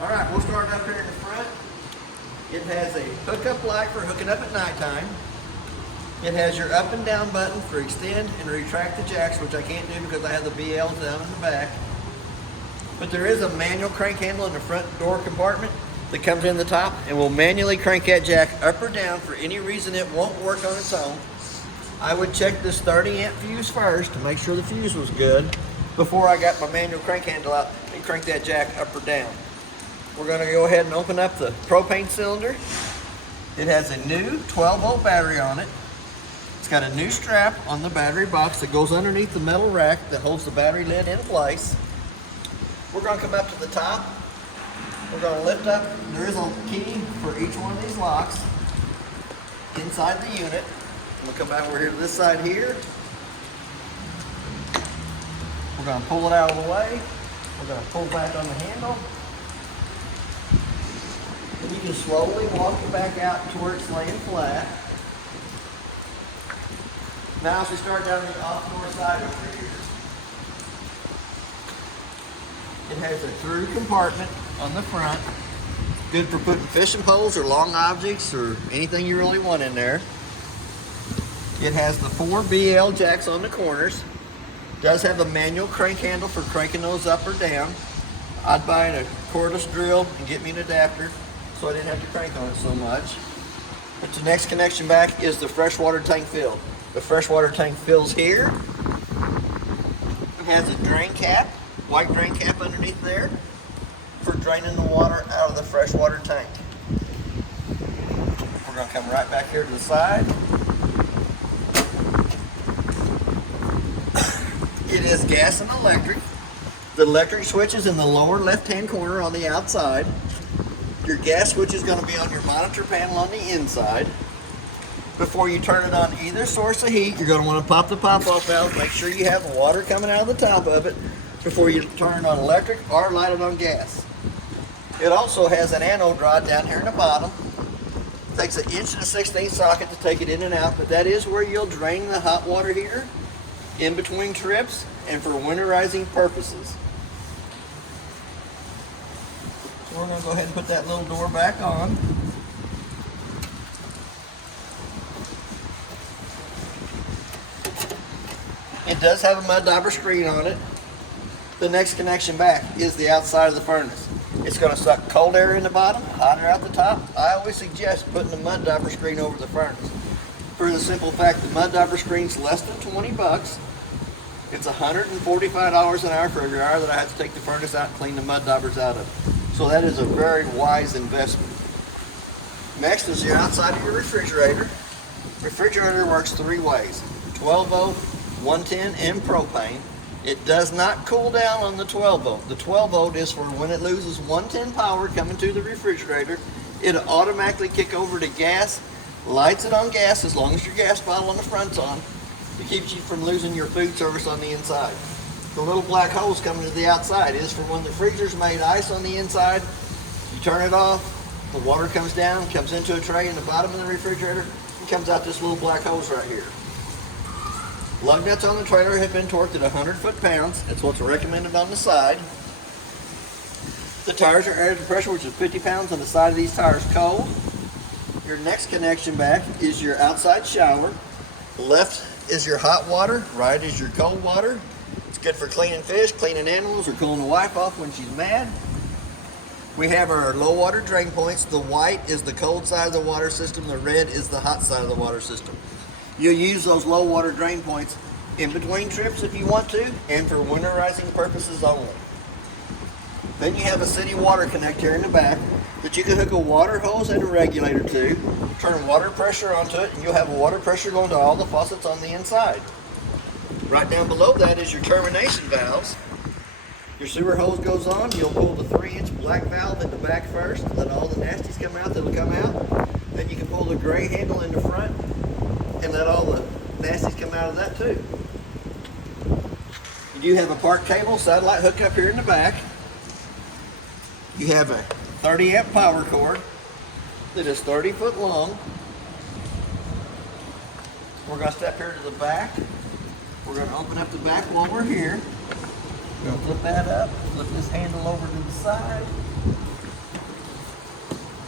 All right, we'll start up here in the front. It has a hookup light for hooking up at nighttime. It has your up and down button for extend and retract the jacks, which I can't do because I have the BLs down in the back. But there is a manual crank handle in the front door compartment that comes in the top and will manually crank that jack up or down. For any reason it won't work on its own, I would check this 30 amp fuse first to make sure the fuse was good before I got my manual crank handle out and crank that jack up or down. We're going to go ahead and open up the propane cylinder. It has a new 12-volt battery on it. It's got a new strap on the battery box that goes underneath the metal rack that holds the battery lid in place. We're going to come up to the top. We're going to lift up. There is a key for each one of these locks inside the unit. We'll come back over here to this side here. We're going to pull it out of the way. We're going to pull back on the handle. And you can slowly walk it back out to where it's laying flat. Now as we start down the off-door side over here, it has a through compartment on the front. Good for putting fishing poles or long objects or anything you really want in there. It has the 4 BL jacks on the corners. Does have a manual crank handle for cranking those up or down. I'd buy a cordless drill and get me an adapter so I didn't have to crank on it so much. But the next connection back is the freshwater tank fill. The freshwater tank fills here. It has a drain cap, white drain cap underneath there for draining the water out of the freshwater tank. We're going to come right back here to the side. It is gas and electric. The electric switch is in the lower left-hand corner on the outside. Your gas switch is going to be on your monitor panel on the inside. Before you turn it on either source of heat, you're going to want to pop the pop-off valve. Make sure you have water coming out of the top of it before you turn it on electric or light it on gas. It also has an anode rod down here in the bottom. It takes an 1 1/16" socket to take it in and out, but that is where you'll drain the hot water heater in between trips and for winterizing purposes. So we're going to go ahead and put that little door back on. It does have a mud dauber screen on it. The next connection back is the outside of the furnace. It's going to suck cold air in the bottom, hot air out the top. I always suggest putting the mud dauber screen over the furnace for the simple fact the mud dauber screen's less than 20 bucks. It's $145 an hour for every hour that I have to take the furnace out and clean the mud daubers out of it. So that is a very wise investment. Next is the outside of your refrigerator. Refrigerator works 3 ways: 12 volt, 110, and propane. It does not cool down on the 12 volt. The 12 volt is for when it loses 110 power coming to the refrigerator, it'll automatically kick over to gas, lights it on gas as long as your gas bottle on the front's on. It keeps you from losing your food service on the inside. The little black holes coming to the outside is for when the freezer's made ice on the inside. You turn it off, the water comes down, comes into a tray in the bottom of the refrigerator, and comes out this little black hose right here. Lug nuts on the trailer have been torqued at 100 foot-pounds. That's what's recommended on the side. The tires are air to pressure, which is 50 pounds on the side of these tires cold. Your next connection back is your outside shower. Left is your hot water, right is your cold water. It's good for cleaning fish, cleaning animals, or cooling the wife off when she's mad. We have our low water drain points. The white is the cold side of the water system. The red is the hot side of the water system. You'll use those low water drain points in between trips if you want to, and for winterizing purposes only. Then you have a city water connector in the back that you can hook a water hose and a regulator to, turn water pressure onto it, and you'll have a water pressure going to all the faucets on the inside. Right down below that is your termination valves. Your sewer hose goes on, you'll pull the 3-inch black valve in the back first, let all the nasties come out that'll come out. Then you can pull the gray handle in the front and let all the nasties come out of that too. You do have a park cable satellite hookup here in the back. You have a 30 amp power cord that is 30 foot long. We're going to step here to the back. We're going to open up the back while we're here. We're going to flip that up, flip this handle over to the side.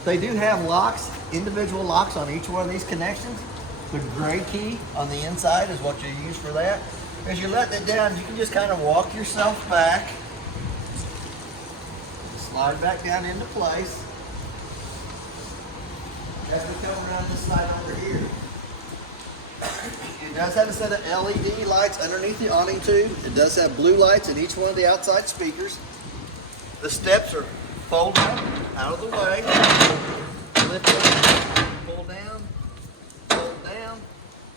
They do have locks, individual locks on each one of these connections. The gray key on the inside is what you use for that. As you're letting it down, you can just kind of walk yourself back. Slide back down into place. As we come around this side over here, it does have a set of LED lights underneath the awning too. It does have blue lights in each one of the outside speakers. The steps are folded up, out of the way. Lift up, pull down, fold down.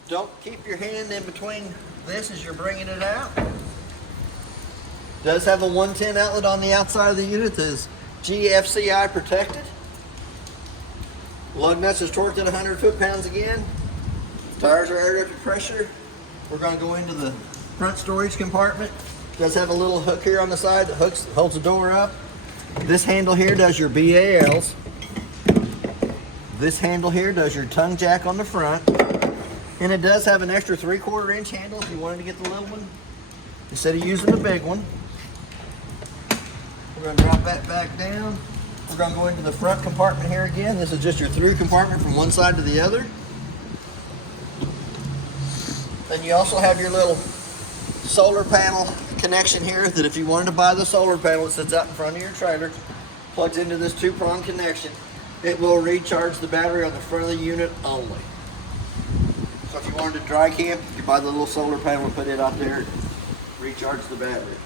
Don't keep your hand in between this as you're bringing it out. Does have a 110 outlet on the outside of the unit that is GFCI protected. Lug nuts is torqued at 100 foot-pounds again. Tires are air to pressure. We're going to go into the front storage compartment. It does have a little hook here on the side that holds the door up. This handle here does your BALs. This handle here does your tongue jack on the front. And it does have an extra 3/4 inch handle if you wanted to get the little one instead of using the big one. We're going to drop that back down. We're going to go into the front compartment here again. This is just your through compartment from one side to the other. Then you also have your little solar panel connection here that if you wanted to buy the solar panel that sits out in front of your trailer, plugs into this 2-prong connection. It will recharge the battery on the front of the unit only. So if you wanted to dry camp, you buy the little solar panel and put it out there, recharge the battery.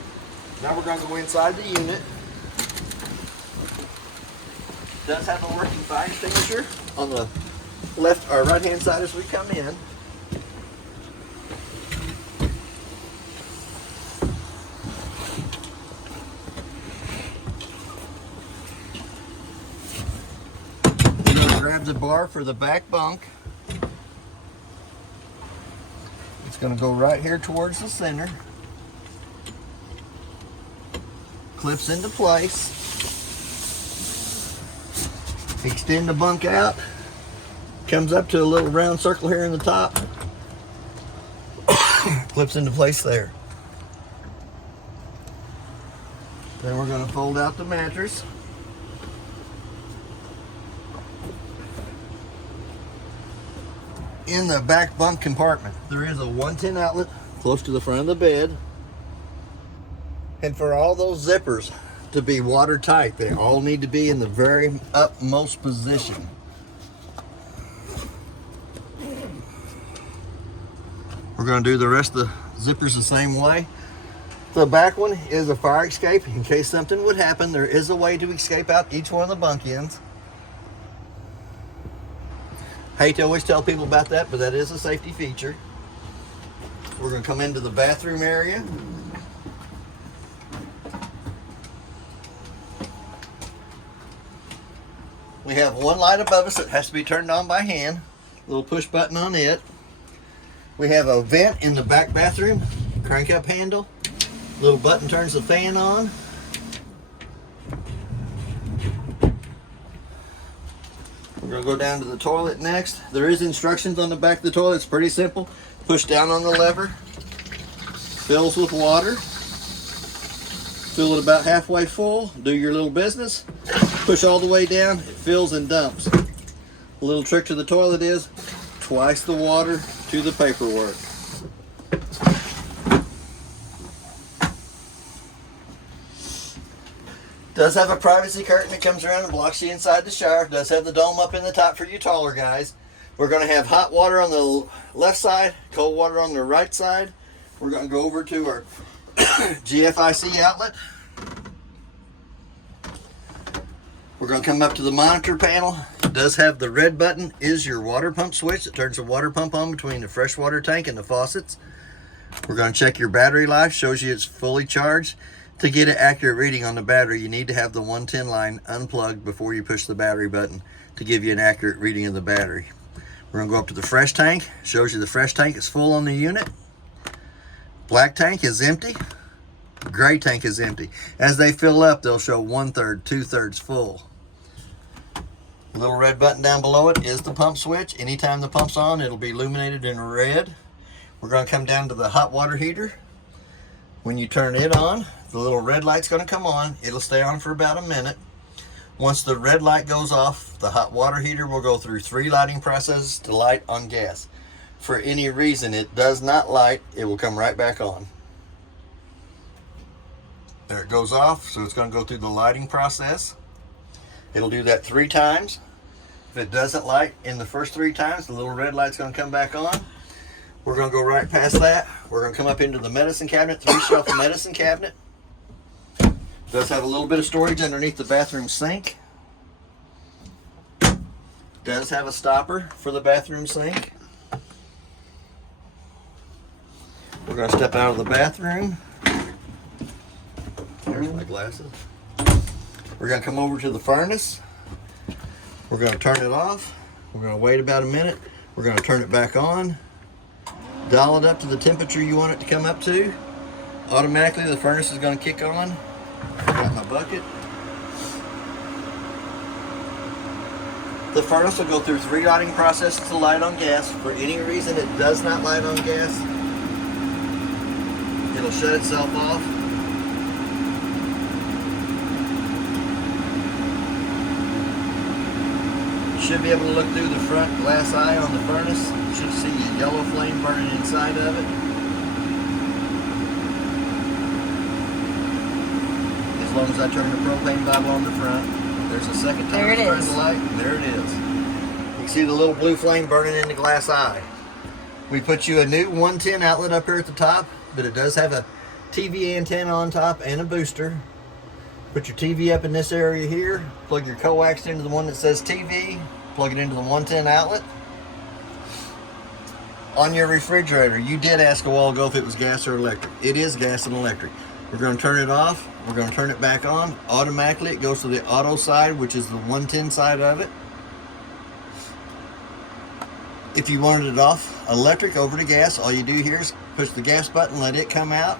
Now we're going to go inside the unit. It does have a working fire extinguisher on the left or right hand side as we come in. We're going to grab the bar for the back bunk. It's going to go right here towards the center. Clips into place. Extend the bunk out. Comes up to a little round circle here in the top. Clips into place there. Then we're going to fold out the mattress. In the back bunk compartment, there is a 110 outlet close to the front of the bed. And for all those zippers to be watertight, they all need to be in the very utmost position. We're going to do the rest of the zippers the same way. The back one is a fire escape. In case something would happen, there is a way to escape out each one of the bunk ends. Hate to always tell people about that, but that is a safety feature. We're going to come into the bathroom area. We have one light above us that has to be turned on by hand. A little push button on it. We have a vent in the back bathroom. Crank up handle. Little button turns the fan on. We're going to go down to the toilet next. There is instructions on the back of the toilet. It's pretty simple. Push down on the lever. Fills with water. Fill it about halfway full. Do your little business. Push all the way down. It fills and dumps. A little trick to the toilet is twice the water to the paperwork. Does have a privacy curtain that comes around and blocks you inside the shower. Does have the dome up in the top for you taller guys. We're going to have hot water on the left side, cold water on the right side. We're going to go over to our GFIC outlet. We're going to come up to the monitor panel. It does have the red button, is your water pump switch that turns the water pump on between the freshwater tank and the faucets. We're going to check your battery life, shows you it's fully charged. To get an accurate reading on the battery, you need to have the 110 line unplugged before you push the battery button to give you an accurate reading of the battery. We're going to go up to the fresh tank. Shows you the fresh tank is full on the unit. Black tank is empty. Gray tank is empty. As they fill up, they'll show 1/3, 2/3 full. Little red button down below it is the pump switch. Anytime the pump's on, it'll be illuminated in red. We're going to come down to the hot water heater. When you turn it on, the little red light's going to come on. It'll stay on for about a minute. Once the red light goes off, the hot water heater will go through 3 lighting processes to light on gas. For any reason it does not light, it will come right back on. There it goes off, so it's going to go through the lighting process. It'll do that 3 times. If it doesn't light in the first 3 times, the little red light's going to come back on. We're going to go right past that. We're going to come up into the medicine cabinet, 3-shelf medicine cabinet. Does have a little bit of storage underneath the bathroom sink. Does have a stopper for the bathroom sink. We're going to step out of the bathroom. There's my glasses. We're going to come over to the furnace. We're going to turn it off. We're going to wait about a minute. We're going to turn it back on. Dial it up to the temperature you want it to come up to. Automatically the furnace is going to kick on. Got my bucket. The furnace will go through 3 lighting processes to light on gas. For any reason it does not light on gas, it'll shut itself off. You should be able to look through the front glass eye on the furnace. You should see a yellow flame burning inside of it. As long as I turn the propane valve on the front, there's a second time to turn the light. There it is. You can see the little blue flame burning in the glass eye. We put you a new 110 outlet up here at the top, but it does have a TV antenna on top and a booster. Put your TV up in this area here. Plug your coax into the one that says TV. Plug it into the 110 outlet. On your refrigerator, you did ask a while ago if it was gas or electric. It is gas and electric. We're going to turn it off. We're going to turn it back on. Automatically, it goes to the auto side, which is the 110 side of it. If you wanted it off electric over to gas, all you do here is push the gas button, let it come out.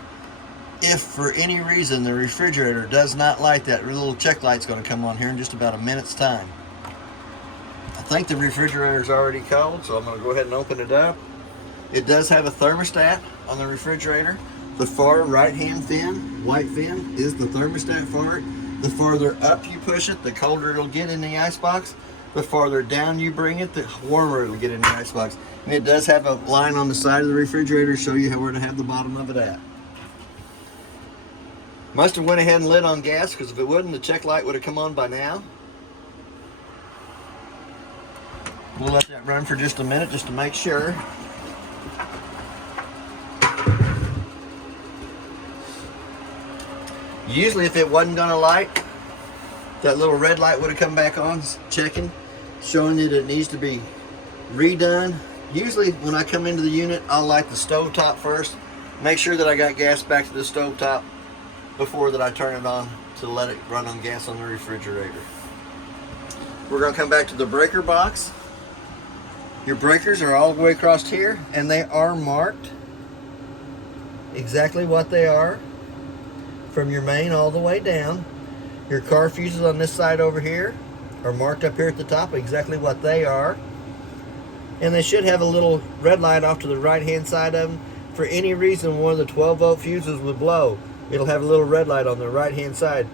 If for any reason the refrigerator does not light, that little check light's going to come on here in just about a minute's time. I think the refrigerator's already cold, so I'm going to go ahead and open it up. It does have a thermostat on the refrigerator. The far right-hand fin, white fin, is the thermostat for it. The farther up you push it, the colder it'll get in the icebox. The farther down you bring it, the warmer it'll get in the icebox. And it does have a line on the side of the refrigerator to show you where to have the bottom of it at. Must have went ahead and lit on gas, because if it wouldn't, the check light would have come on by now. We'll let that run for just a minute just to make sure. Usually if it wasn't gonna light, that little red light would have come back on, checking, showing that it needs to be redone. Usually when I come into the unit, I'll light the stove top first, make sure that I got gas back to the stove top before that I turn it on to let it run on gas on the refrigerator. We're gonna come back to the breaker box. Your breakers are all the way across here, and they are marked exactly what they are from your main all the way down. Your car fuses on this side over here are marked up here at the top exactly what they are. And they should have a little red light off to the right hand side of them. For any reason one of the 12-volt fuses would blow, it'll have a little red light on the right hand side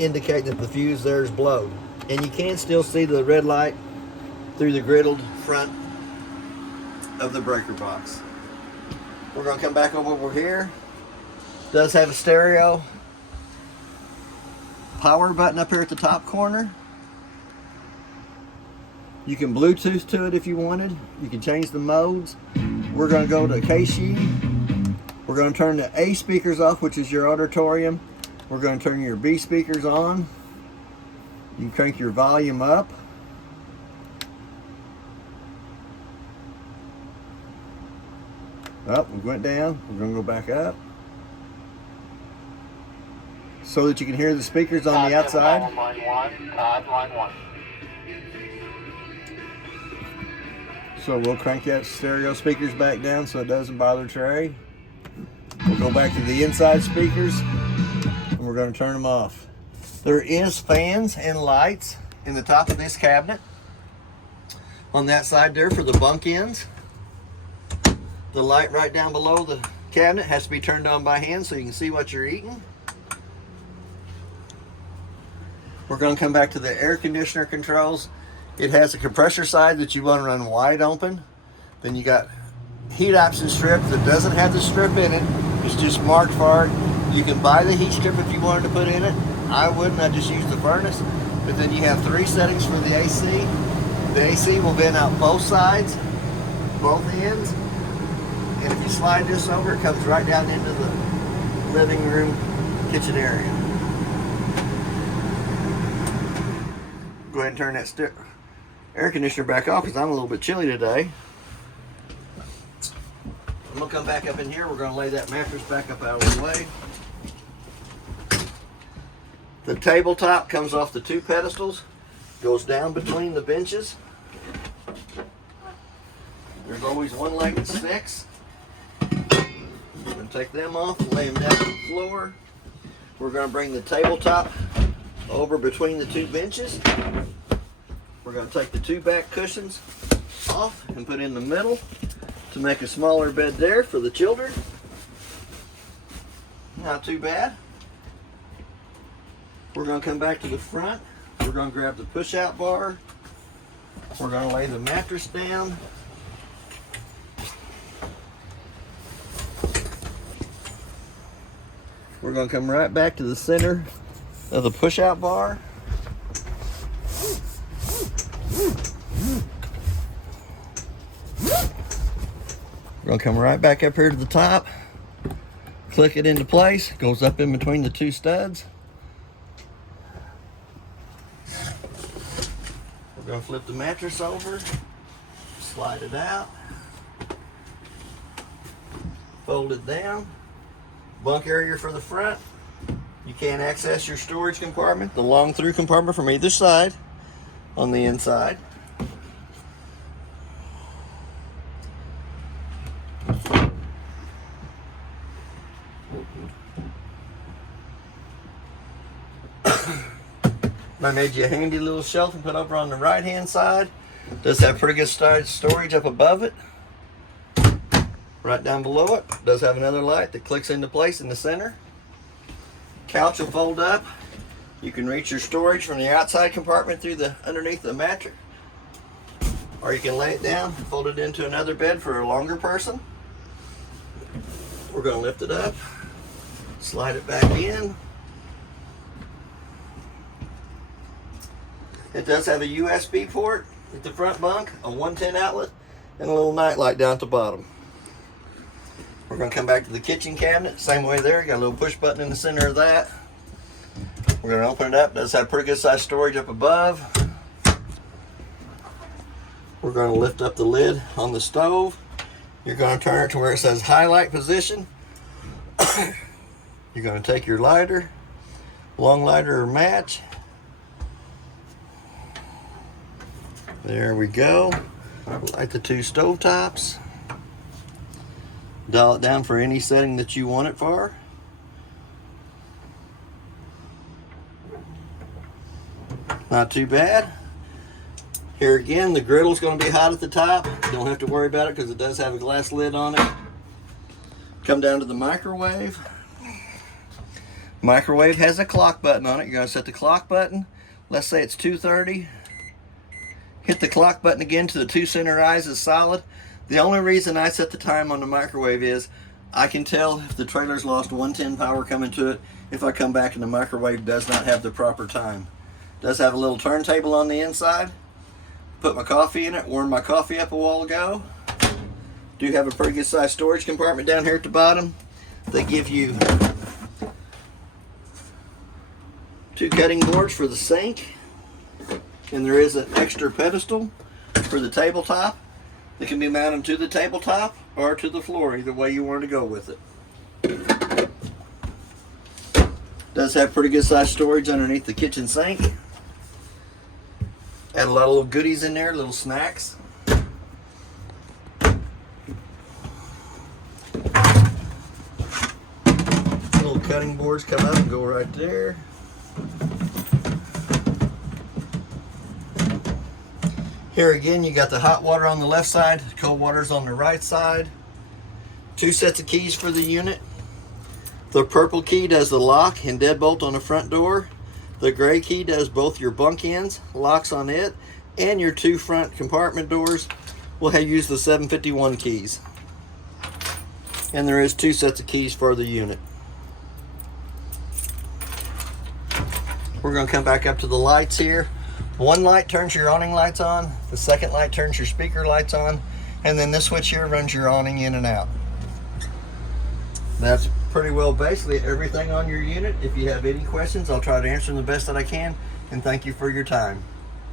indicating that the fuse there is blown. And you can still see the red light through the griddled front of the breaker box. We're going to come back over here. Does have a stereo power button up here at the top corner. You can Bluetooth to it if you wanted. You can change the modes. We're going to go to KC. We're going to turn the A speakers off, which is your auditorium. We're going to turn your B speakers on. You can crank your volume up. Oh, we went down. We're going to go back up, so that you can hear the speakers on the outside. So we'll crank that stereo speakers back down so it doesn't bother Trey. We'll go back to the inside speakers, and we're going to turn them off. There is fans and lights in the top of this cabinet. On that side there for the bunk ends. The light right down below the cabinet has to be turned on by hand so you can see what you're eating. We're going to come back to the air conditioner controls. It has a compressor side that you want to run wide open. Then you got heat option strip that doesn't have the strip in it. It's just marked for it. You can buy the heat strip if you wanted to put in it. I wouldn't, I just use the furnace. But then you have 3 settings for the AC. The AC will vent out both sides, both ends. And if you slide this over, it comes right down into the living room, kitchen area. Go ahead and turn that air conditioner back off because I'm a little bit chilly today. I'm going to come back up in here. We're going to lay that mattress back up out of the way. The tabletop comes off the 2 pedestals, goes down between the benches. There's always one-legged sticks. We're going to take them off and lay them down on the floor. We're going to bring the tabletop over between the 2 benches. We're going to take the 2 back cushions off and put in the middle to make a smaller bed there for the children. Not too bad. We're going to come back to the front. We're going to grab the push-out bar. We're going to lay the mattress down. We're going to come right back to the center of the push-out bar. We're going to come right back up here to the top, click it into place, goes up in between the 2 studs. We're going to flip the mattress over, slide it out, fold it down, bunk area for the front. You can access your storage compartment, the long through compartment from either side on the inside. I made you a handy little shelf and put over on the right hand side. Does have pretty good storage up above it. Right down below it does have another light that clicks into place in the center. Couch will fold up. You can reach your storage from the outside compartment through the underneath the mattress, or you can lay it down, fold it into another bed for a longer person. We're going to lift it up, slide it back in. It does have a USB port at the front bunk, a 110 outlet, and a little night light down at the bottom. We're going to come back to the kitchen cabinet, same way there. Got a little push button in the center of that. We're going to open it up. It does have pretty good size storage up above. We're going to lift up the lid on the stove. You're going to turn it to where it says highlight position. You're going to take your lighter, long lighter or match. There we go. Light the 2 stove tops. Dial it down for any setting that you want it for. Not too bad. Here again, the griddle's going to be hot at the top. Don't have to worry about it because it does have a glass lid on it. Come down to the microwave. Microwave has a clock button on it. You're going to set the clock button. Let's say it's 2:30. Hit the clock button again to the 2 center eyes is solid. The only reason I set the time on the microwave is I can tell if the trailer's lost 110 power coming to it if I come back and the microwave does not have the proper time. It does have a little turntable on the inside. Put my coffee in it, warmed my coffee up a while ago. Do have a pretty good sized storage compartment down here at the bottom. They give you 2 cutting boards for the sink. And there is an extra pedestal for the tabletop that can be mounted to the tabletop or to the floor, either way you want to go with it. Does have pretty good sized storage underneath the kitchen sink. Add a lot of little goodies in there, little snacks. Little cutting boards come up and go right there. Here again, you got the hot water on the left side, cold water's on the right side. 2 sets of keys for the unit. The purple key does the lock and deadbolt on the front door. The gray key does both your bunk ends, locks on it, and your 2 front compartment doors will use the 751 keys. And there is 2 sets of keys for the unit. We're going to come back up to the lights here. One light turns your awning lights on, the second light turns your speaker lights on, and then this switch here runs your awning in and out. That's pretty well basically everything on your unit. If you have any questions, I'll try to answer them the best that I can, and thank you for your time.